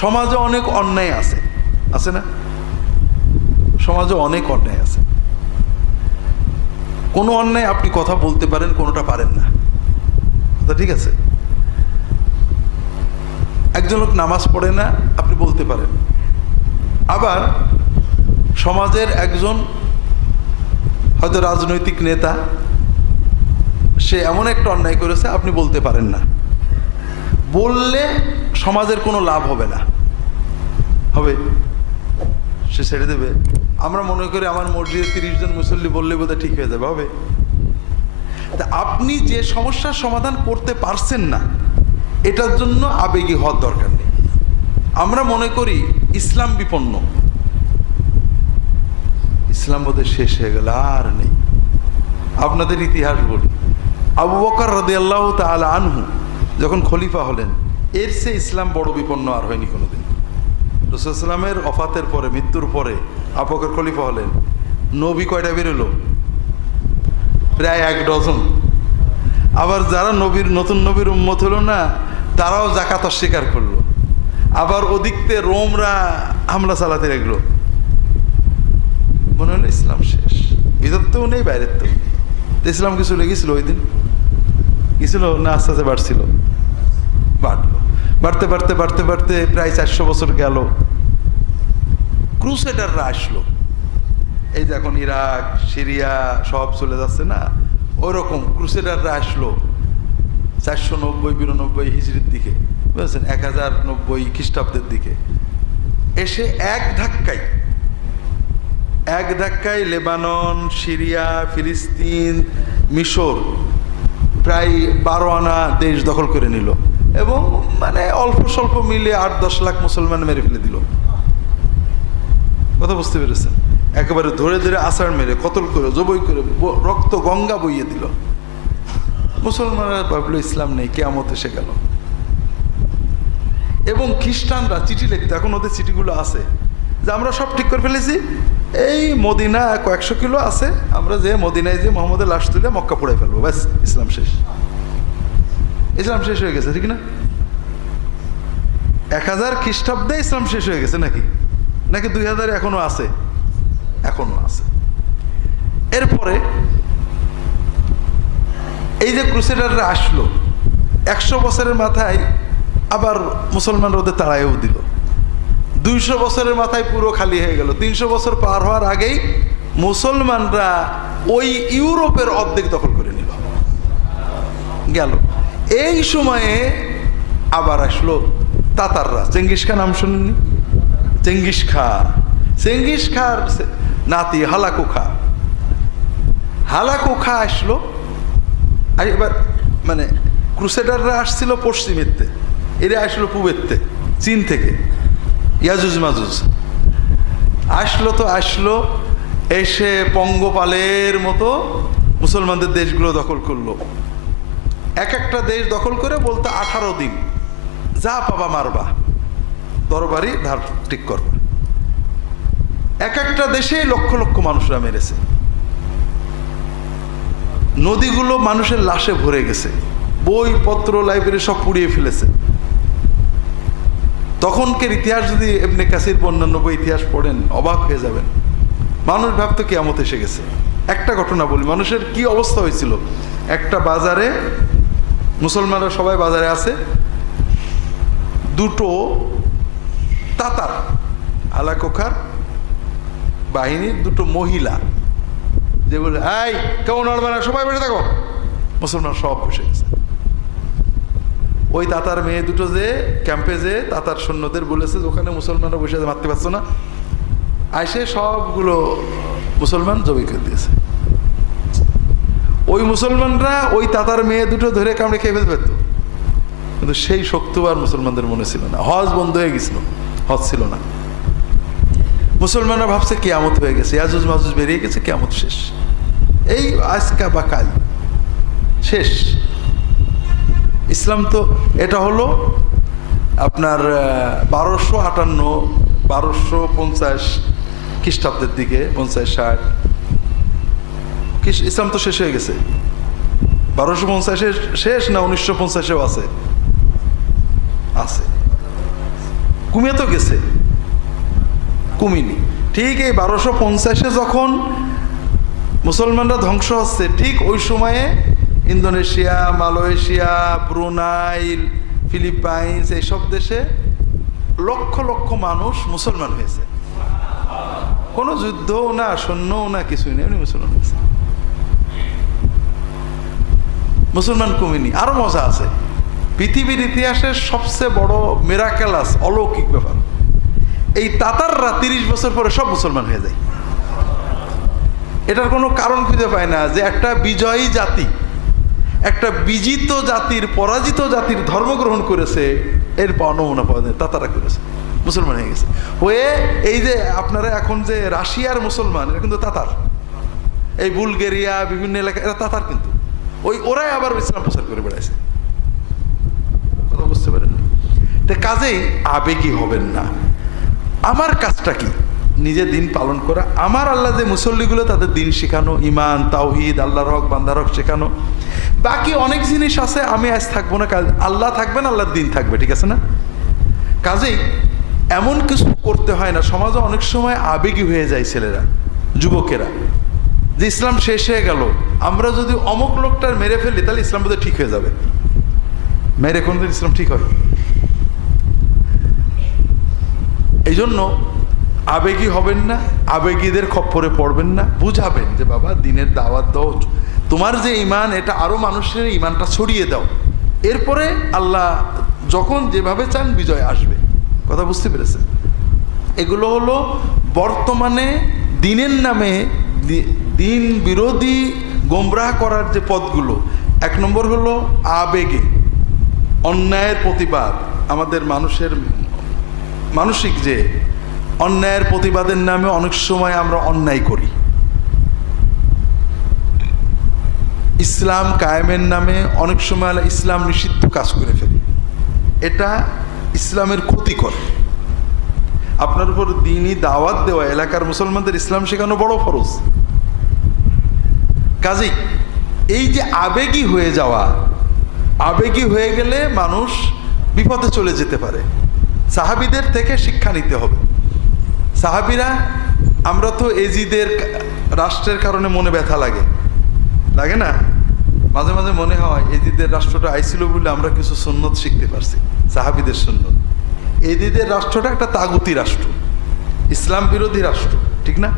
সমাজে অনেক অন্যায় আছে, আছে না? সমাজে অনেক অন্যায় আছে। কোনো অন্যায় আপনি কথা বলতে পারেন, কোনোটা পারেন না, কথা ঠিক আছে? একজন লোক নামাজ পড়ে না, আপনি বলতে পারেন। আবার সমাজের একজন হয়তো রাজনৈতিক নেতা, সে এমন একটা অন্যায় করেছে, আপনি বলতে পারেন না। বললে সমাজের কোনো লাভ হবে না, হবে? সে ছেড়ে দেবে। আমরা মনে করি আমার মসজিদে 30 জন মুসল্লি বললে বোধহয় ঠিক হয়ে যাবে, হবে? তা আপনি যে সমস্যার সমাধান করতে পারছেন না, এটার জন্য আবেগী হওয়ার দরকার নেই। আমরা মনে করি ইসলাম বিপন্ন, ইসলাম বোধহয় শেষ হয়ে গেল, আর নেই। আপনাদের ইতিহাস বলি, আবু বকর রাদিয়াল্লাহু তাআলা আনহু যখন খলিফা হলেন, এর সে ইসলাম বড় বিপন্ন আর হয়নি কোনোদিন। রাসূলুল্লাহ সাল্লাল্লাহু আলাইহি ওয়াসাল্লামের ওফাতের পরে, মৃত্যুর পরে আবু বকর খলিফা হলেন। নবী কয়টা বেরোলো? প্রায় 1 ডজন। আবার যারা নবীর, নতুন নবীর উম্মত হলো না, তারাও যাকাত অস্বীকার করলো। আবার ওদিকতে রোমরা হামলা চালাতে লাগলো। মনে হলো ইসলাম শেষ, ভিতর তো নেই, বাইরের তো। ইসলাম কিছু লেগেছিল ওই দিন, গেছিল না? আস্তে আস্তে বাড়ছিল, বাড়লো, বাড়তে বাড়তে বাড়তে বাড়তে প্রায় 400 বছর গেল। ক্রুসেডাররা আসলো, এই যে এখন ইরাক, সিরিয়া সব চলে যাচ্ছে না, ওইরকম ক্রুসেডাররা আসলো 490-92 হিজরির দিকে, বুঝেছেন? 1090 খ্রিস্টাব্দের দিকে এসে এক ধাক্কায় লেবানন, সিরিয়া, ফিলিস্তিন, মিশর প্রায় 12 আনা দেশ দখল করে নিল, এবং মানে অল্প স্বল্প মিলে 8-10 লাখ মুসলমান মেরে ফেলে দিল। কথা বুঝতে পেরেছেন? একেবারে ধরে ধরে আছাড় মেরে, কতল করে, জবই করে, রক্ত গঙ্গা বইয়ে দিল। মুসলমানরা ভাবলো ইসলাম নেই, কিয়ামত এসে গেল। এবং খ্রিস্টানরা চিঠি লিখতো, এখন ওদের চিঠিগুলো আছে, যে আমরা সব ঠিক করে ফেলেছি, এই মদিনা কয়েকশো কিলো আছে, আমরা যে মদিনায় যে মোহাম্মদের লাশ তুলে মক্কা পোড়াই ফেলবো, ব্যাস ইসলাম শেষ। ইসলাম শেষ হয়ে গেছে, ঠিক না? 1000 খ্রিস্টাব্দে ইসলাম শেষ হয়ে গেছে নাকি? নাকি 2000 এখনো আছে? এখনো আছে। এরপরে এই যে ক্রুসেডাররা আসলো, 100 বছরের মাথায় আবার মুসলমানরা ওদের তাড়াইও দিল। 200 বছরের মাথায় পুরো খালি হয়ে গেল। 300 বছর পার হওয়ার আগেই মুসলমানরা ওই ইউরোপের অর্ধেক দখল করে নিল, গেল। এই সময়ে আবার আসলো তাতাররা। চেঙ্গিস খান নাম শুনেননি? চেঙ্গিস খার নাতি হালাকু খা আসলো। আর এবার মানে ক্রুসেডাররা আসছিল পশ্চিমেরতে, এরা আসলো পূবেরতে, চীন থেকে। ইয়াজুজ মাজুজ আসলো, তো আসলো, এসে পঙ্গপালের মতো মুসলমানদের দেশগুলো দখল করলো। এক একটা দেশ দখল করে বলতে 18 দিন যা পাবা মারবা, তরবারি ধার ঠিক করবা। এক একটা দেশে লক্ষ লক্ষ মানুষরা মেরেছে। নদীগুলো মানুষের লাশে ভরে গেছে, বইপত্র লাইব্রেরি সব পুড়িয়ে ফেলেছে। তখনকার ইতিহাস যদি ইবনে কাসির অন্যান্য বই ইতিহাস পড়েন, অবাক হয়ে যাবেন। মানুষ ভাবতো কিয়ামত এসে গেছে। একটা ঘটনা বলি, মানুষের কি অবস্থা হয়েছিল। একটা বাজারে, মুসলমানরা সবাই বাজারে আছে, দুটো তাতার আলাকোখার বাহিনীর দুটো মহিলা, যে বলে এই কেমন নড়বে না, সবাই বসে থাকো। মুসলমান সব বসে গেছে। ওই তাতার মেয়ে দুটো যে ক্যাম্পে যে তাতার সৈন্যদের বলেছে ওখানে মুসলমানরা বসে আছে, মারতে পারছো না, আইসে সবগুলো মুসলমান জবি করে দিয়েছে। ওই মুসলমানরা ওই তাতার মেয়ে দুটো ধরে কামড়ে খেয়ে ফেলতে পারতো, কিন্তু সেই শক্তি আর মুসলমানদের মনে ছিল না। হজ বন্ধ হয়ে গেছিল, হজ ছিল না। মুসলমানরা ভাবছে কিয়ামত হয়ে গেছে, ইয়াজুজ মাজুজ বেরিয়ে গেছে, কিয়ামত শেষ, এই আজকা বা কাল শেষ। ইসলাম তো এটা হলো আপনার 1250 খ্রিস্টাব্দের দিকে, 50-60 ইসলাম তো শেষ হয়ে গেছে। 1250 শেষ না 1950-এও আছে? কমে তো গেছে, কমিনি। ঠিক এই 1250-এ যখন মুসলমানরা ধ্বংস হচ্ছে, ঠিক ওই সময়ে ইন্দোনেশিয়া, মালয়েশিয়া, ব্রুনাই, ফিলিপাইন্স এইসব দেশে লক্ষ লক্ষ মানুষ মুসলমান হয়েছে। কোনো যুদ্ধও না, সৈন্যও না, কিছুই নেই, উনি মুসলমান হয়েছে। মুসলমান কমিনি। আরো মজা আছে, পৃথিবীর ইতিহাসের সবচেয়ে বড় মিরাকেলাস, অলৌকিক ব্যাপার, এই তাতাররা 30 বছর পরে সব মুসলমান হয়ে যায়। এটার কোনো কারণ খুঁজে পায় না যে একটা বিজয়ী জাতি, একটা বিজিত জাতির, পরাজিত জাতির ধর্ম গ্রহণ করেছে, এর নমুনা পাওয়া যায়। তাতারা করেছে, মুসলমান হয়ে গেছে। হয়ে এই যে আপনারা এখন যে রাশিয়ার মুসলমান, এরা কিন্তু তাতার। এই বুলগেরিয়া, বিভিন্ন এলাকা, এরা তাতার, কিন্তু ওরাই আবার ইসলাম প্রচার করে বেড়াইছে। কথা বুঝতে পারেন? তো কাজেই আবেগী হবেন না। আমার কাজটা কি? নিজে দিন পালন করা। আমার আল্লাহ যে মুসল্লিগুলো, তাদের দিন শেখানো, ইমান, তাওহীদ, আল্লাহর হক, বান্দার হক শেখানো। বাকি অনেক জিনিস আছে, আমি আজ থাকবো না, কাল আল্লাহ থাকবেন, আল্লাহর দিন থাকবে, ঠিক আছে না? কাজেই এমন কিছু করতে হয় না। সমাজে অনেক সময় আবেগী হয়ে যায় ছেলেরা, যুবকেরা, যে ইসলাম শেষ হয়ে গেল, আমরা যদি অমুক লোকটার মেরে ফেলি তাহলে ইসলাম বোধহয় ঠিক হয়ে যাবে। মেরে কোনদিন ইসলাম ঠিক হয়? এই জন্য আবেগী হবেন না, আবেগীদের খপ্পরে পড়বেন না। বুঝাবেন যে বাবা, দিনের দাওয়াত দাও, তোমার যে ইমান, এটা আরো মানুষের ইমানটা ছড়িয়ে দাও। এরপরে আল্লাহ যখন যেভাবে চান বিজয় আসবে। কথা বুঝতে পেরেছেন? এগুলো হলো বর্তমানে দিনের নামে দিন বিরোধী গোমরাহ করার যে পথগুলো। 1 নম্বর হলো আবেগে অন্যায়ের প্রতিবাদ। আমাদের মানুষের মানসিক যে অন্যায়ের প্রতিবাদের নামে অনেক সময় আমরা অন্যায় করি। ইসলাম কায়েমের নামে অনেক সময় ইসলাম নিষিদ্ধ কাজ করে ফেলি। এটা ইসলামের ক্ষতি করে। আপনার উপর দিনই দাওয়াত দেওয়া, এলাকার মুসলমানদের ইসলাম শেখানো বড় ফরজ। কাজেই এই যে আবেগী হয়ে যাওয়া, আবেগী হয়ে গেলে মানুষ বিপদে চলে যেতে পারে। সাহাবীদের থেকে শিক্ষা নিতে হবে। সাহাবীরা, আমরা তো এজিদের রাষ্ট্রের কারণে মনে ব্যথা লাগে, লাগে না? মাঝে মাঝে মনে হয় এজিদের রাষ্ট্রটা আইছিল বলে আমরা কিছু সুন্নত শিখতে পারছি, সাহাবীদের সুন্নত। এজিদের রাষ্ট্রটা একটা তাগুতি রাষ্ট্র, ইসলাম বিরোধী রাষ্ট্র, ঠিক না?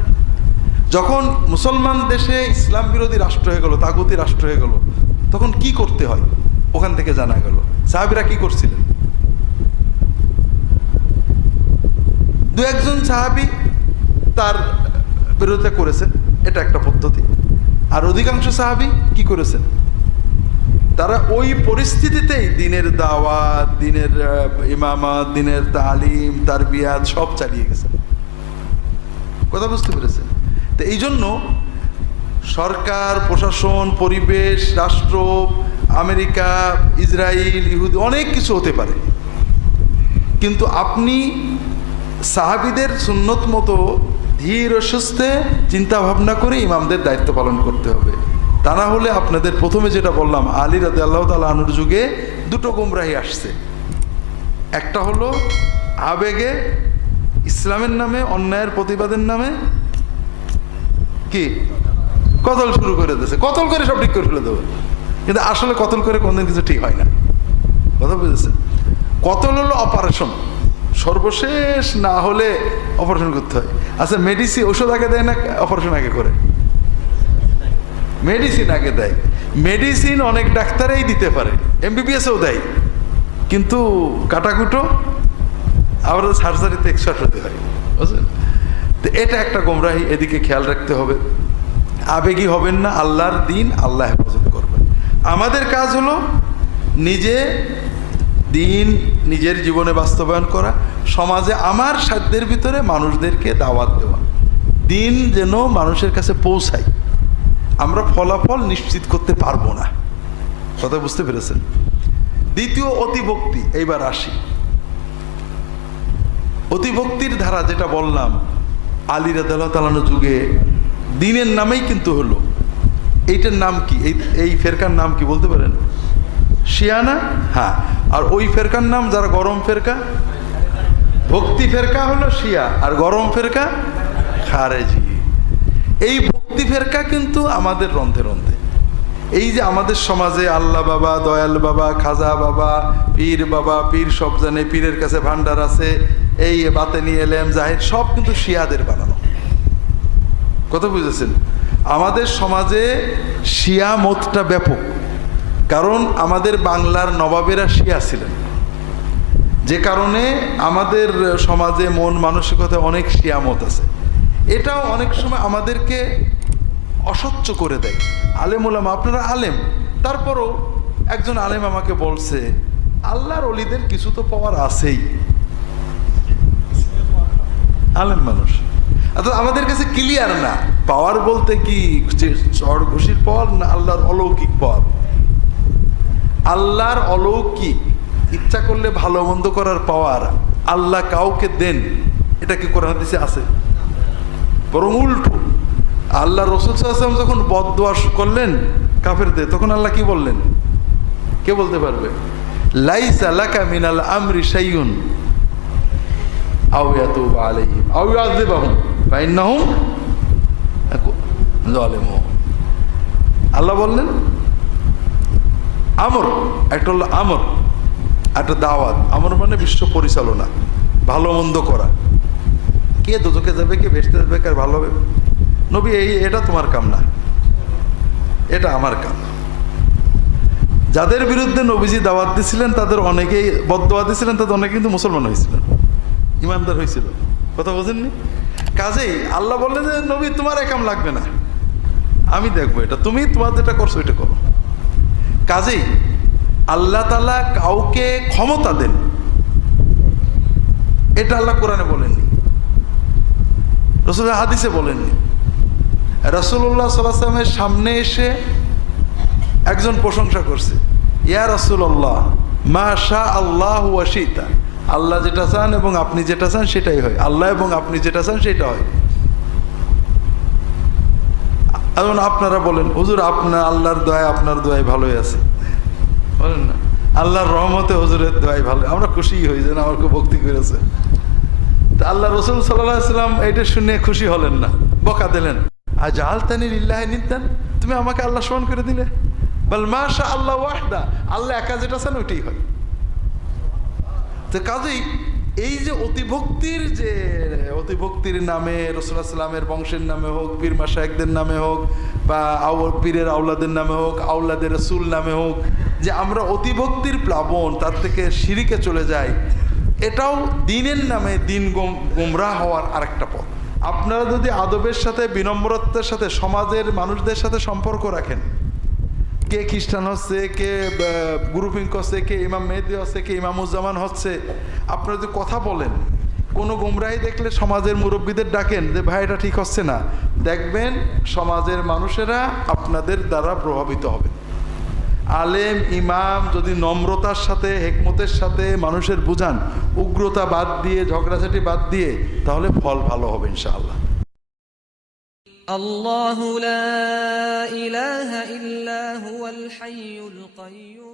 যখন মুসলমান দেশে ইসলাম বিরোধী রাষ্ট্র হয়ে গেল, তাগুতি রাষ্ট্র হয়ে গেল, তখন কি করতে হয় ওখান থেকে জানা গেল। সাহাবীরা কি করছিলেন? 2-1 সাহাবী তার বিরোধিতা করেছেন, এটা একটা পদ্ধতি। আর অধিকাংশ সাহাবী কি করেছেন? তারা ওই পরিস্থিতিতেই দিনের দাওয়াত, দিনের ইমামাত, দিনের তালিম, তারবিয়াত সব চালিয়ে গেছেন। কথা বুঝতে পেরেছেন? তো এই জন্য সরকার, প্রশাসন, পরিবেশ, রাষ্ট্র, আমেরিকা, ইসরায়েল, ইহুদি, অনেক কিছু হতে পারে, কিন্তু আপনি সাহাবীদের সুন্নত মতো ধীর ও সুস্থে চিন্তা ভাবনা করে ইমামদের দায়িত্ব পালন করতে হবে। তা না হলে আপনাদের প্রথমে যেটা বললাম, আলী রাদিয়াল্লাহু তাআলা আনহুর যুগে 2টো গুমরাহি আসছে। একটা হলো আবেগে ইসলামের নামে, অন্যায়ের প্রতিবাদের নামে কি কতল শুরু করে দিয়েছে। কতল করে সব ঠিক করে ফেলে দেবে, কিন্তু আসলে কতল করে কোনদিন কিছু ঠিক হয় না। কথা বুঝেছেন? কতল হলো অপারেশন, সর্বশেষ না হলে অপারেশন করতে হয়। আচ্ছা, মেডিসিন ওষুধ আগে দেয় না অপারেশন আগে করে? মেডিসিন আগে দেয়। মেডিসিন অনেক ডাক্তারেই দিতে পারে, MBBSও দেয়, কিন্তু কাটাকুটো আবার সার্জারিতে এক্সপার্ট হতে হয়, বুঝলেন? তো এটা একটা গোমরাহি, এদিকে খেয়াল রাখতে হবে। আবেগী হবেন না, আল্লাহর দিন আল্লাহ হেফাজত করবেন। আমাদের কাজ হলো নিজে দিন নিজের জীবনে বাস্তবায়ন করা, সমাজে আমার সাধ্যের ভিতরে মানুষদেরকে দাওয়াত দেওয়া, দিন যেন মানুষের কাছে পৌঁছায়। আমরা ফলাফল নিশ্চিত করতে পারবো না। কথা বুঝতে পেরেছেন? দ্বিতীয়, অতিভক্তি। এইবার আসি অতিভক্তির ধারা, যেটা বললাম আলী রাদিয়াল্লাহু তাআলার যুগে দিনের নামেই কিন্তু হলো। এইটার নাম কি? এই ফেরকার নাম কি বলতে পারেন? শিয়া না? হ্যাঁ। আর ওই ফেরকার নাম যারা গরম ফেরকা, ভক্তি ফেরকা হলো শিয়া, আর গরম ফেরকা খারেজি। এই ভক্তি ফেরকা কিন্তু আমাদের রন্ধে রন্ধে। এই যে আমাদের সমাজে আল্লাহ বাবা, দয়াল বাবা, খাজা বাবা, পীর বাবা, পীর সব জানে, পীরের কাছে ভান্ডার আছে, এই বাতেনি এলেম জাহির সব কিন্তু শিয়াদের বানানো। কথা বুঝেছেন? আমাদের সমাজে শিয়া মতটা ব্যাপক, কারণ আমাদের বাংলার নবাবেরা শিয়া ছিলেন, যে কারণে আমাদের সমাজে মন মানসিকতা অনেক শিয়া মত আছে। এটাও অনেক সময় আমাদেরকে অসহ্য করে দেয়। আলেম ওলামা, আপনারা আলেম, তারপরও একজন আলেম আমাকে বলছে আল্লাহর ওলিদের কিছু তো পাওয়ার আছেই। আলেম মানুষ, অর্থাৎ আমাদের কাছে ক্লিয়ার না পাওয়ার বলতে কি চড় ঘুষির পাওয়ার না আল্লাহর অলৌকিক পাওয়ার। আল্লাহর অলৌকিক ইচ্ছা করলে ভালো মন্দ করার পাওয়ার আল্লাহ কাউকে দেন, এটা কি কোরআন হাদিসে আছে? বরং উল্টো, আল্লাহ রাসূল সাল্লাল্লাহু আলাইহি ওয়াসাল্লাম যখন বদদুয়া করলেন কাফেরদের, তখন আল্লাহ কি বললেন? কে বলতে পারবে? লাইসা লাকা মিনাল আমরি শাইউন আও ইয়াতুব আলাইহিম আও ইউআযিবাহুম ফাইন্নাহুম যালিমুন। আল্লাহ বললেন আমর, একটা হলো আমর, একটা দাওয়াত। আমর মানে বিশ্ব পরিচালনা, ভালো মন্দ করা। কে দোজখে যাবে, কে ভেস্তে যাবে, কার ভালো হবে, নবী এটা তোমার কাম না, এটা আমার কাম। যাদের বিরুদ্ধে নবীজি দাওয়াত দিছিলেন তাদের অনেকেই বদদুয়া দিছিলেন, তাদের অনেকে কিন্তু মুসলমান হয়েছিলেন, ইমানদার হয়েছিল। কথা বোঝেননি? কাজেই আল্লাহ বললেন যে নবী তোমার এ কাম লাগবে না, আমি দেখবো, এটা তুমি তোমার যেটা করছো এটা করো। কাজেই আল্লাহ তাআলা কাউকে ক্ষমতা দেন, এটা আল্লাহ কোরআনে বলেননি, রাসূল হাদিসে বলেননি। রাসূলুল্লাহ সাল্লাল্লাহু আলাইহি ওয়াসাল্লামের সামনে এসে একজন প্রশংসা করছে, ইয়া রাসূলুল্লাহ মা শা আল্লাহু ওয়া শিতা, আল্লাহ যেটা চান এবং আপনি যেটা চান সেটাই হয়, আল্লাহ এবং আপনি যেটা চান সেটা হয়। এখন আপনারা বলেন হুজুর আপনার আল্লাহর দোয়ায় আপনার দোয়ায় ভালোই আছে, বলেন না আল্লাহর রহমতে হুজুরের দোয়ায় ভালো, আমরা খুশি হই যেন আমার খুব ভক্তি করেছে। তা আল্লাহ রাসূল সাল্লাল্লাহু আলাইহি ওয়াসাল্লাম এটা শুনে খুশি হলেন না, বকা দিলেন, আজআলতানি লিল্লাহি নিদ্দান, তুমি আমাকে আল্লাহ সমান করে দিলে। বল মাশা আল্লাহ ওয়াহদা, আল্লাহ একা যেটা চান ওইটাই হয়। তো কাজেই এই যে অতিভক্তির নামে রাসূলুল্লাহ সাল্লামের বংশের নামে হোক, পীর মাশায়েখদের নামে হোক, বা পীরের আওলাদের নামে হোক, আওলাদের রাসূল নামে হোক, যে আমরা অতিভক্তির প্লাবন তার থেকে শিরকে চলে যাই, এটাও দিনের নামে দিন গোমরাহ হওয়ার আরেকটা পথ। আপনারা যদি আদবের সাথে, বিনম্রতার সাথে সমাজের মানুষদের সাথে সম্পর্ক রাখেন, কে খ্রিস্টান হচ্ছে, কে গ্রুপিং করছে, কে ইমাম মেহেদি হচ্ছে, কে ইমামুজ্জামান হচ্ছে, আপনারা যদি কথা বলেন, কোনো গুমরাহি দেখলে সমাজের মুরব্বীদের ডাকেন যে ভাই এটা ঠিক হচ্ছে না, দেখবেন সমাজের মানুষেরা আপনাদের দ্বারা প্রভাবিত হবে। আলেম ইমাম যদি নম্রতার সাথে, হিকমতের সাথে মানুষের বুঝান, উগ্রতা বাদ দিয়ে, ঝগড়াঝাটি বাদ দিয়ে, তাহলে ফল ভালো হবে ইনশাআল্লাহ। الله لا إله إلا هو الحي القيوم